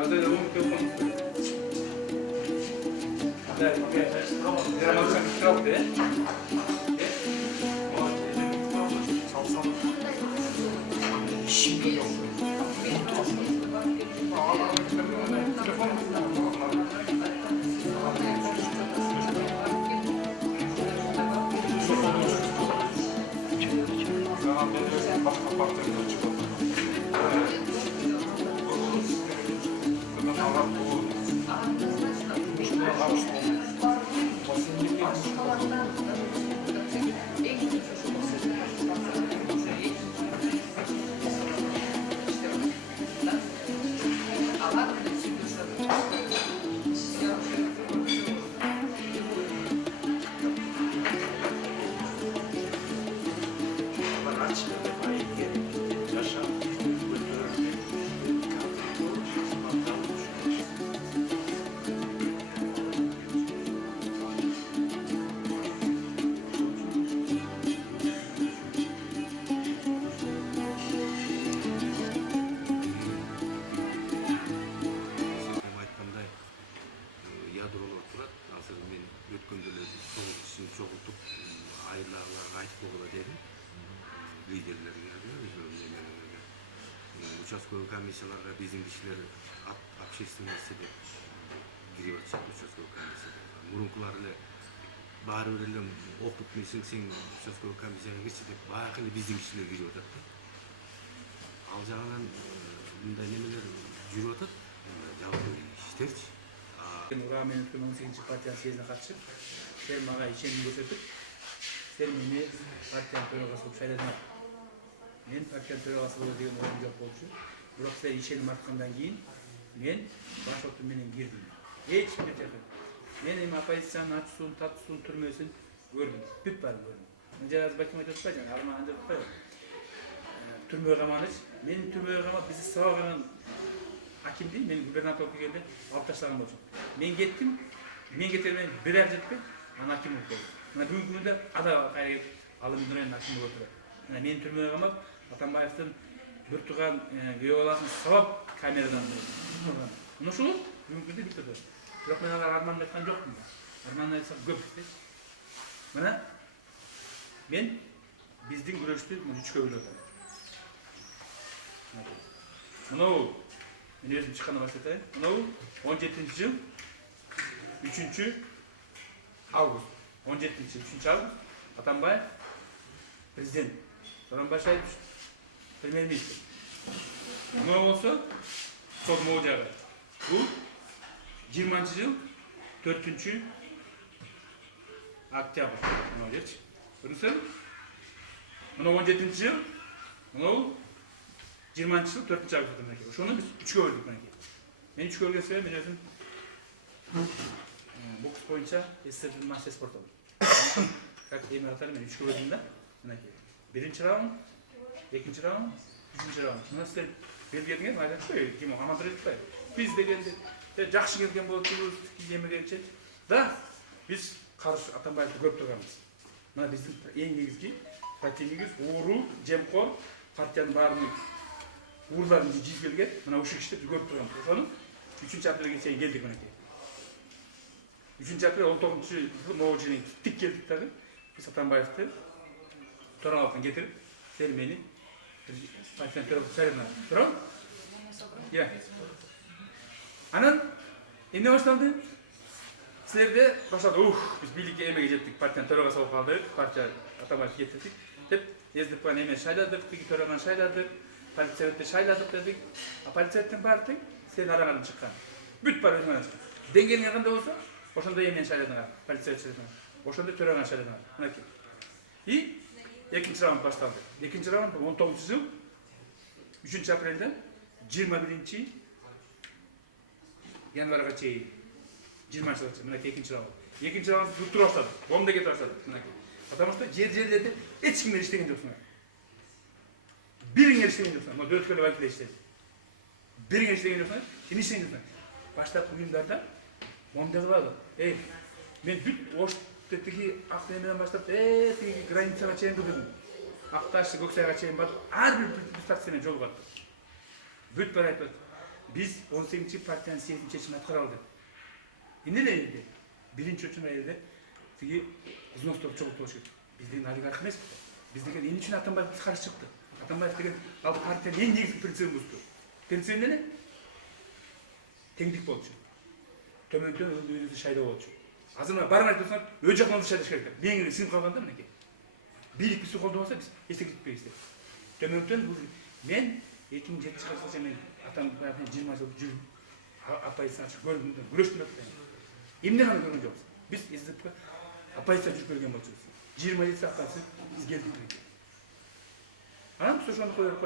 Ada da onu telefon. Ada çok de. Şimdi yok. Участковый комиссияларга биздин кишилер общественности деп кирип атышат участковый комиссияга. Мурункулар эле баары бир эле опытный сиң участковый комиссияга кирчи деп баягы эле биздин кишилер кирип атат да. Ал жагынан мындай немелер жүрүп атат. Жалпы иштерчи. Ура мен 18 партия съездине катышып, силер мага ишеним көрсөтүп, силер мени партия төрагасы кылып шайладыңар. Мен партия төрагасы болот деген оюм жок болчу. Бирок силер ишеним арткандан кийин мен баш отун менен кирдим. Эч бир жакка. Мен эми оппозициянын ачуусун, татуусун, түрмөсүн көрдүм. Бүт баарын көрдүм. Мына баким айтып атпайбы, арман деп атпайбы. Түрмөгө каманыч. Мени түрмөгө камап бизди сабаган акимди мен губернаторлукка келди, алып ташлаган болчу. Мен кеттим. Мен кетермен бир ай жетпей, анан аким болуп калды. Мына бүгүнкү күндө ада кайра алым дөнөн аким болуп турат. Мына мени түрмөгө камап, Атамбаевдин бир турган күйөө баласын сабап камерадан турган. Мына ушул бүгүнкү күндө бүт турат. Бирок мен алар арман айткан жокмун. Арман айтсак көп дейт. Мына мен биздин күрөштү үчкө бөлүп атам. Мынау мен өзüm çıkanı başlatayım. Мынау 17 жыл 3 август. 17 жыл 3 август. Атамбаев президент. Сооронбай Шарипович премьер-министр. Мынау болсо сол могу жагы. Бул 20 жыл 4 октябрь. Мынау жерчи. Көрүңүздөр. Мынау 17 жыл. Мынау 20 жыл 4 август менен. Ошону биз 3кө бөлдүк менен. Мен 3кө бөлгөн себебим мен өзүм бокс боюнча СССРдин мастер спорту. Как эми атары мен 3кө бөлдүм да. Мынакей. Биринчи раунд, экинчи раунд, үчүнчү раунд. Мына силер бергениңер айтат, ким амандыр айтпай. Биз дегенде жакшы келген болчубуз, эмегечи. Да, биз каршы Атамбаевди көп турганбыз. Мына биздин эң негизги противнигибиз ууру, жемкор, партиянын баарын урларын жип келген. Мына ушул кишилерди көп турганбыз. Ошону 3-апрелге чейин келдик мынакей. 3-апрель 19 жыл могу жерге тик келдик дагы. Биз Атамбаевди төралыкка кетирип, силер мени партияны төралыкка сайладыңар. Туурабы? Иә. Анан эмне башталды? Силерде башталды. Биз бийликке эмеге жеттик, партиянын төрагасы болуп калдык, партия Атамбаевди кетирдик деп, эздеп калган эме шайладык, биги төраганы шайладык, полицейтти шайладык дедик. А полицейттин баары тең сенин араңардан чыккан. Бүт баары өзүңөр. Деңгээлиңер кандай болсо, ошондой эмени шайладыңар, полицейт шайладыңар. Ошондой төраганы шайладыңар. Мынакей. И экинчи раунд башталды. Экинчи раунд 19 жыл 3 апрелден 21 январга чейин 20 жылга чейин мынакей экинчи раунд. Экинчи раунд туруп баштады. Бомда кетип баштады мынакей. Потому что жерлерде эч ким иштеген жоксуңар. Бириңер иштеген жоксуңар. Мына дөткөлө вакиле иштеди. Бириңер иштеген жоксуңар. Ким иштеген жоксуңар. Баштапкы уюмдарда бомда кылады. Мен бүт ош тетиги Аксайдан баштап, тиги границага чейин кылдым. Акташты Көксайга чейин барып, ар бир дистанциямен жол каттым. Бүт бара айтып. Biz 18 partiyanın siyasi çeşini atkaraldı. Ne dedi? Birinci uçun ayırdı. Tigi uzun stop çok oluşu. Bizden oligark emas. Bizden en için Atambayev karşı çıktı. Atambayev деген al partiyanın en негізгі принцибі бұзды. Принцибі не? Теңдік болчу. Төмөндөн өзү шайлоо болчу. Азыр барың айтсаң, өз жагынан шайлаш керек. Мен сиңип калганда мынакей. Бийлик бизди колдобосо биз эстек кетпейбиз деп. Төмөндөн мен 2007 жылга мен Атамбаевдин 20 жыл жүрүп оппозицияны көрдүм, күрөштүм деп. Эмне гана көргөн жокпуз. Биз СДП оппозиция жүрүп көргөн болчубуз. 27 сааттан биз келдик. Анан ошону коюп,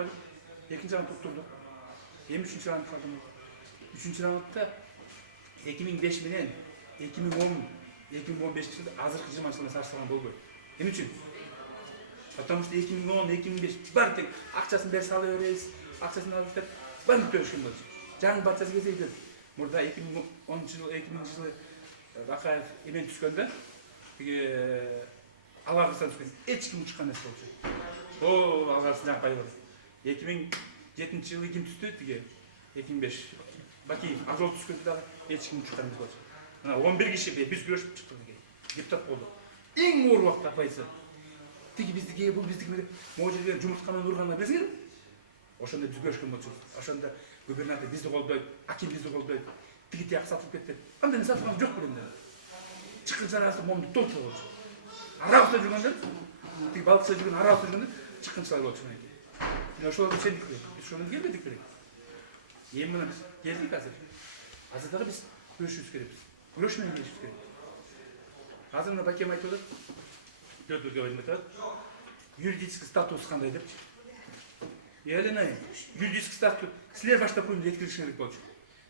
экинчи раунд туттурдук. Эми үчүнчү раунд калдым. Үчүнчү раундда 2005 менен 2015 жылда азыркы 20 жылына салыштырган болбойт. Эмне үчүн? Потому что 2010-2005 бар тең акчасын бер сала беребиз, акчасын алып деп бандык төшкөн болчу. Жаңы батчасы кезейди. Мурда 2010 жыл, 2000 жылы Бакаев эмен түскөндө аларгысынан түскөн эч ким учкан эмес болчу. О, аларгысынан пай бар. 2007 жылы ким түстү тиге 2005 Бакиев Азол түскөндө дагы эч ким учкан эмес болчу. Мына 11 киши биз күрөшүп чыктык деген. Депутат болду. Эң оор убакта оппозиция. Тиги биздики, бул биздики могу жерде жумуртка менен урганына билесиңер? Ошондо биз көрүшкөн болчубуз. Ошондо губернатор бизди колдойт, аким бизди колдойт. Тиги тияк сатылып кетти. Андай сатылган жок белем. Чыккан жарасы момду толчу болчу. Арабызда жүргөндө, тиги балыкчыда жүргөн арабызда жүргөндө чыккынчылар болчу менен. Мен ошолорго сендик белем. Биз ошондон келбедик белем. Эми мына биз келдик азыр. Азыр дагы биз күрөшүбүз керекпиз. Күрөш менен келишибиз керек. Азыр мына Бакем айтып атат. Петр говорит, юридический статус кандай деп. Елена, юридический статус. Силер баштап коюп жеткириш керек болчу.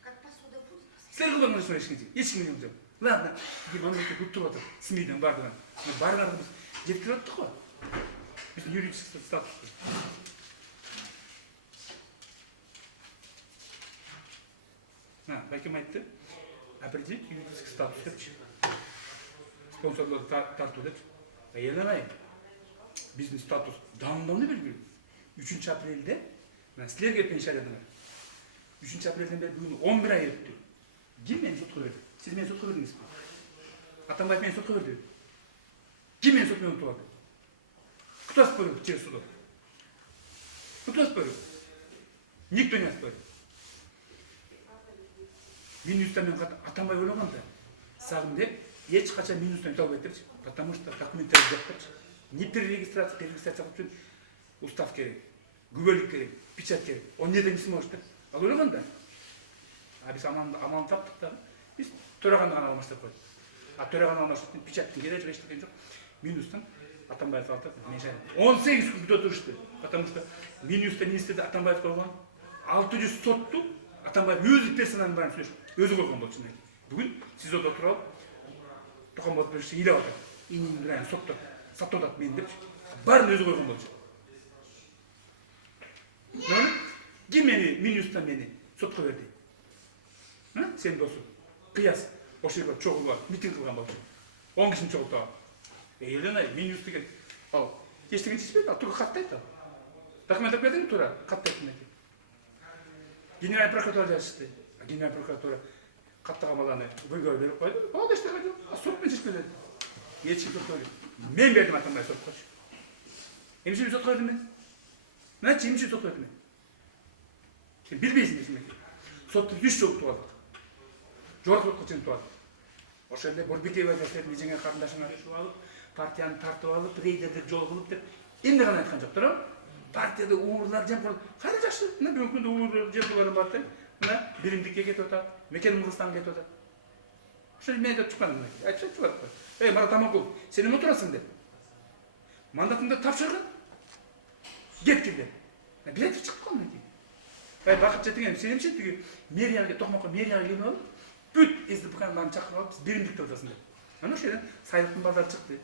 Как посуда будет? Силер кылбаңдар ошол ишти. Эч ким жок. Ладно, мамлекет туруп атат. СМИден бардыгын. Баарыңарды биз жеткирип аттык го. Биз юридический статус. Бакем айтты. Определить юридический статус депчи. Спонсорлорду тартуу деп. Елемей, биздин статус давно белгилүү. 3 апрелде, мен силерге пенсиядадым. 3 апрелден бери бүгүн 11 ай өттү. Ким мени сотко берди? Сиз мени сотко бердиңизби? Атамбаев мени сотко берди. Ким мени сотко берди? Кто спорил через суд? Кто спорил? Никто не спорил. Минустан мен Атамбаев ойлогонда, сагым деп, эч качан минустан өтө албайт депчи. Потому что документтер жоқ депчи. Не перерегистрация кылып үчүн устав керек, күбөлүк керек, печать керек. Он неден не сможет деп. Ал ойлогонда. А биз амалын таптык да. Биз төрөгөндө гана алмаштырып койдук. А төрөгөндө алмаштырып печаттын кереги эч нерсе жок. Минустан Атамбаев алды. Мен 18 күн күтүп турушты. Потому что Минустан министрди Атамбаев койгон. 600 сотту Атамбаев өзү персоналдын баарын сүйлөшүп, өзү койгон болчу. Бүгүн СИЗОдо туруп Токомбот бириши илеп атат. Инин менен соттоп, сатып мен деп баарын өзү койгон болчу. Ким мени Минустан мени сотко берди? Сен досу. Кыяс. Ошол жерге чогулуп митинг кылган болчу. 10 кишини чогултуп. Елена Минуст деген ал эчтеке чечпейт, ал тура каттайт ал. Документ бердиңби тура каттайт мынакей. Генеральный прокуратура жазышты. Генеральный прокуратура каттаган баланы выговор берип койду. Ал эчтеке жок. Сотмен чечип келет. Эч ким сотко берди. Мен бердим Атамбаев соткочу. Эмне сотко бердим мен? Мына чимчи сотко бердим мен. Сен билбейсиң эмне? Сотто 3 жол туат. Жогорку сотко чейин туат. Ошол эле Борбекеева жашап мижеңе карындашыңа ашып алып, партияны тартып алып, рейдердик жол кылып деп эмне гана айткан жок, туура? Партияда уурлар жемкор. Кайда жакшы? Мына бүгүнкү күндө уур жемкорлор бар да. Мына биримдикке кетип атат, Мекен Мурстан кетип атат. Ошол мен деп чыккан мына. Айтчы чыгат. Марат Аманкулов, сен эме отурасың деп. Мандатыңды тапшыргын. Кет келди. Билет чыккан мынакей. Бакыт жетиген сен эмче тиги мэрияга Токмокко мэрияга келип алып, бүт СДПКнын баарын чакырып алып, биз биримдикте отурасың деп. Ana şeyden sayılıktın bazar çıktı.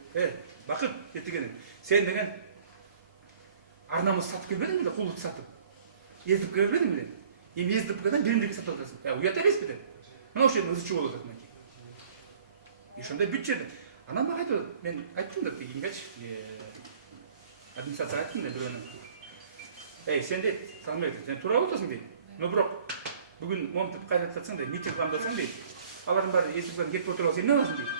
Bakın yetigeni. Sen degen arnamız satıp gelmedin mi de kulluk satıp? Ezdip gelmedin mi de? Hem ezdip gelmeden birindeki satıp olasın. Ya uyat emez mi de? Ana o şeyden ızıçı olacak mı ki? Şunda bütçede. Anam bak aydı. Ben ayttım da ingeç. Administrasiya ayttım da bir önüm. Sen de sanmaydı. Sen tura olasın değil. No bırak. Бүгін момтып қайрат жатсаң да, митинг қамдасаң дейді. Алардың бәрі естіп кетіп отырып алса, не аласың дейді.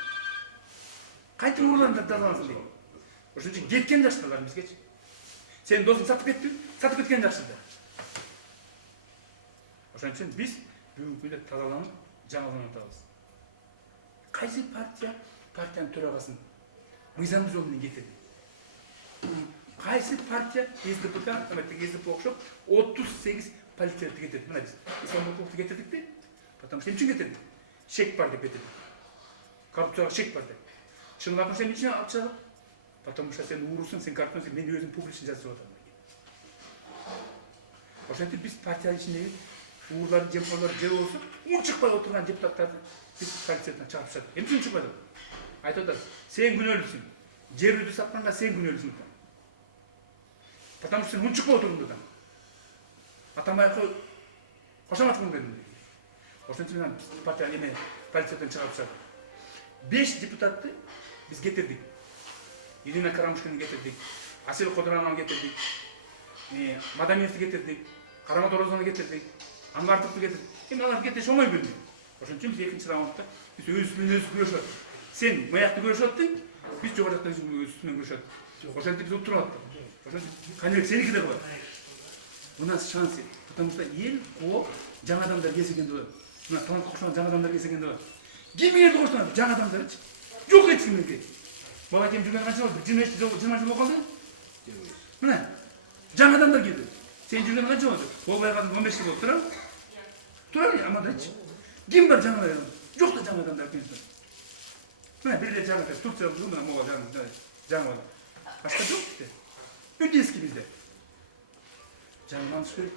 Қайтып ұрланып тазалансың дейді. Ошончо кеткен жакшы алар бизгечи. Сенин досуң сатып кетти, сатып кеткен жакшы да. Ошон үчүн биз бүгүнкү күндө тазаланып, жаңыланып атабыз. Кайсы партиянын төрагасын мыйзамдуу жол менен кетирди. Кайсы партия СДПК, СДП окшоп 38 полицейди кетирди. Мына биз Исламбулду кетирдикпи? Потому что эмне үчүн кетирдик? Шек бар деп кетирдик. Коррупцияга шек бар деп. Чындап сен үчүн алып чыгып, потому что сен уурусуң, сен коррупцияны мен өзүм публично жазып атам. Ошентип биз партия ичиндеги уурлар, жемқорлор же болсо, чыкпай отурган депутаттарды биз полициядан чыгарып чыгат. Эмне үчүн чыкпайды? Айтып атат, сен күнөөлүүсүң. Жерди сатканга сен күнөөлүүсүң. Потому что сен чыкпай отурдуң да. Атамай кошомат кылдым. Ошентип менен партия эме полициядан чыгарып чыгат. 5 депутатты биз кетирдик. Ирина Карамушканы кетирдик, Асел Кодырановну кетирдик, Мадамиевди кетирдик, Карамат Орозону кетирдик, Анвардовду кетирдик. Эми алар кетирише оңой билди. Ошон үчүн биз экинчи раундда биз өзүбүз күрөшөт. Сен мыякты күрөшөт, биз жогору жакта өзүбүз күрөшөт. Ошентип биз отуруп аттык. Ошентип канек сеники да бар. У нас шансы, потому что эл ко жаңы адамдар келсе экен деп. Мына талантка кошулган жаңы адамдар келсе экен деп. Кимге кошулган жаңы адамдарчы? Жок этсин менке. Бала кем жүрген қанша болды? 20 жыл болып қалды? Міне, жаңа адамдар келді. Сен жүрген қанша болды? Ол байғадың 15 жыл болды, тұра? Тұра не, амада айтшы. Кем бар жаңа адамдар? Жоқ та жаңа адамдар келді. Міне, бірлер жаңа адамдар. Турция болды, мына моға жаңа адамдар. Басқа жоқ бізде. Өте ескі бізде. Жаңадан шығып,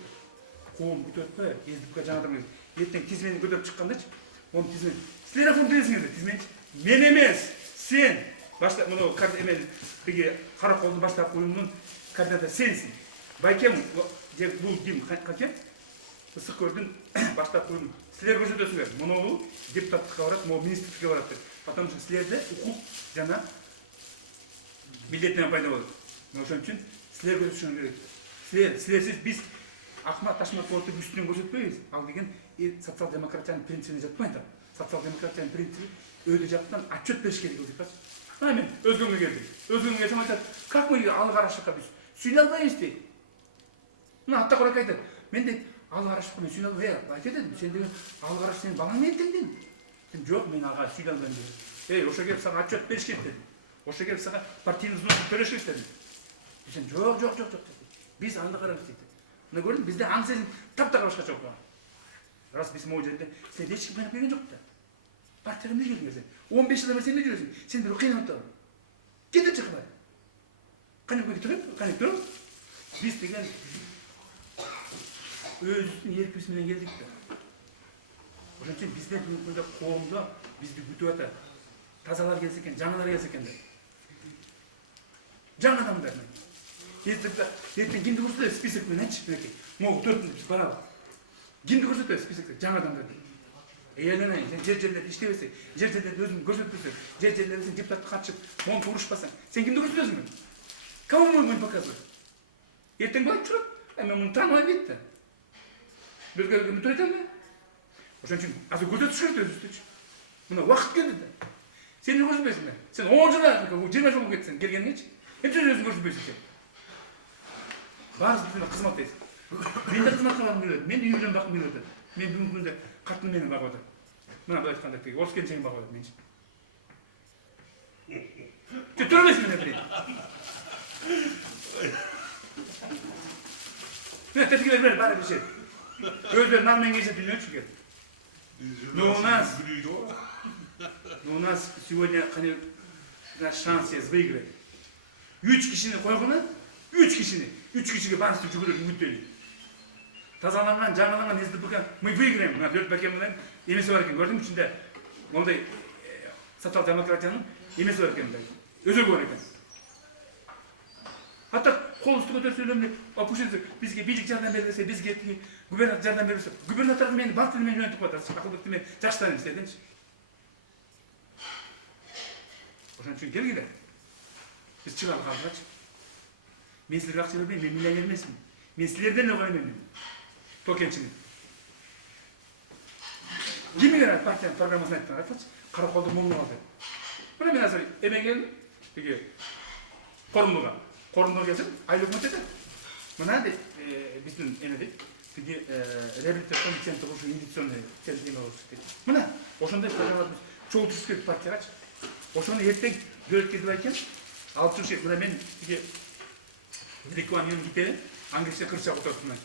қолым көтеріп қой, СДПК жаңа адамдар. Ертең тізмені көтеріп шыққандачы, оны тізмен. Сіздер афон білесіңдер, тізмен. Мен емес, сен. Башта мына эме биги Караколдун баштапкы уюмунун кандидаты сенсиң. Байкем же бул ким? Какем? Ысык көрдүн баштапкы уюм. Силер көрсөтөсүңөр. Мунул депутаттыкка барат, могу министрликке барат деп. Потому что силерде укук жана милдеттенме пайда болот. Ошон үчүн силер көрсөтүшүңөр керек. Силерсиз биз Ахмат Ташмаковду үстүнөн көрсөтпөйбүз. Ал деген социал-демократиянын принцибине жатпайт. Социал-демократиянын принциби өйдө жактан отчет бериш керек деп. Мен өзгөңгө келдим. Өзгөңгө келсем айтат, как мы алга карашыкка биз сүйлөй албайбыз дейт. Мына атта корак айтат. Мен дейт, алга карашыкка мен сүйлөй албайм. Айтат эдим, сен деген алга караш сенин балаң менен теңдең. Сен жок, мен ага сүйлөй албайм дедим. Ошо келип сага отчет бериш керек дедим. Ошо келип сага партийный взнос төлөш керек дедим. Сен жок дедим. Биз алга карайбыз дейт. Мына көрдүң, бизде аң сезим таптагы башкача окуган. Раз биз могу жерде сен эч ким берген жок да. Партияга эмне келдиңер? 15 жылдан бeri sen ne diyorsun? Sen bir okuyun hatta. Gidin çıkma. Kanek götürüp, kanek durun. Biz de gel. Özünün yerküsünden geldik de. Onun için bizde bugün kovumda bizde gütüvata. Tazalar gelseken, canlılar gelseken de. Can adamlar mı? Yetten kimdi kursu da spesifik mi? Ne çıktı ki? Moğu 4 bin para var. Kimdi kursu da spesifik can adamlar değil. Eğleneyin, sen cer-cerlerde işlevesi, cer-cerlerde özünü görsetmesi, cer-cerlerde sen депутатты қатшып, onu турушпасаң, sen kimdi көрсөтөсүң? Кому мой показывать? Ертең былай жүрөт, мен муну тааныбайм дейт да. Бөлгөлгө мүтө айтам да. Ошон үчүн азыр көрсөтүш керек өзүбүздүчү. Мына убакыт келди да. Сен көрсөтпөйсүң да. Сен 10 жыл, 20 жыл болуп кетсең келгениңечи, эмне өзүң көрсөтпөйсүң сен? Баарыбыз бизге кызмат дейсиң. Мен да кызматка баргым келет, мен үй менен баккым келет. Мен бүгүнкү күндө катын менен багып атат. Мына былай айтканда тиги орус келинчегин багып атат менчи. Сен төлөбөйсүң мен билейм. Мен тетигилер бер баары бишет. Өздөрү нан менен кийсе дүйнө чыгат. Но у нас сегодня наш шанс есть выиграть. 3 кишини койгону, 3 кишиге баарысы жүгүрүп үмүттөнүп. Тазаланган, жаңыланган СДПК мы выиграем. На 4 бакен менен эмеси бар экен. Көрдүңбү ичинде мондай социал-демократиянын эмеси бар экен. Өзөгү бар экен. Hatta kol üstü götür söylemle, apuşesi bizge birlik jardam berse, bizge gubernatör jardam berse, gubernatör meni bak tilmen yönetip atası, akıllık tilmen жаштарын istedinç. Ошон үчүн келгиле. Биз чыгалы калгач. Мен силерге акча бербейм, мен миллионер эмесмин. Мен силерден эле коймойм. Токенчимин. Кимге партиянын программасын айткан айтсачы, караколду муңну алды. Мына мен азыр эмен келдим, тиги Корумдуга. Корумдуга келсем, айлык мынча айтат. Мына дейт, биздин эне дейт, тиги реабилитацион центр ушу инвестиционный центр эме болуш дейт. Мына ошондой программаны чогуу түшүп кетип партиягачы. Ошону эртең дөөлөткө деп айткан. Алып жүрүш керек. Мына мен тиги Ликуанын китебин англисче кырча отурдум.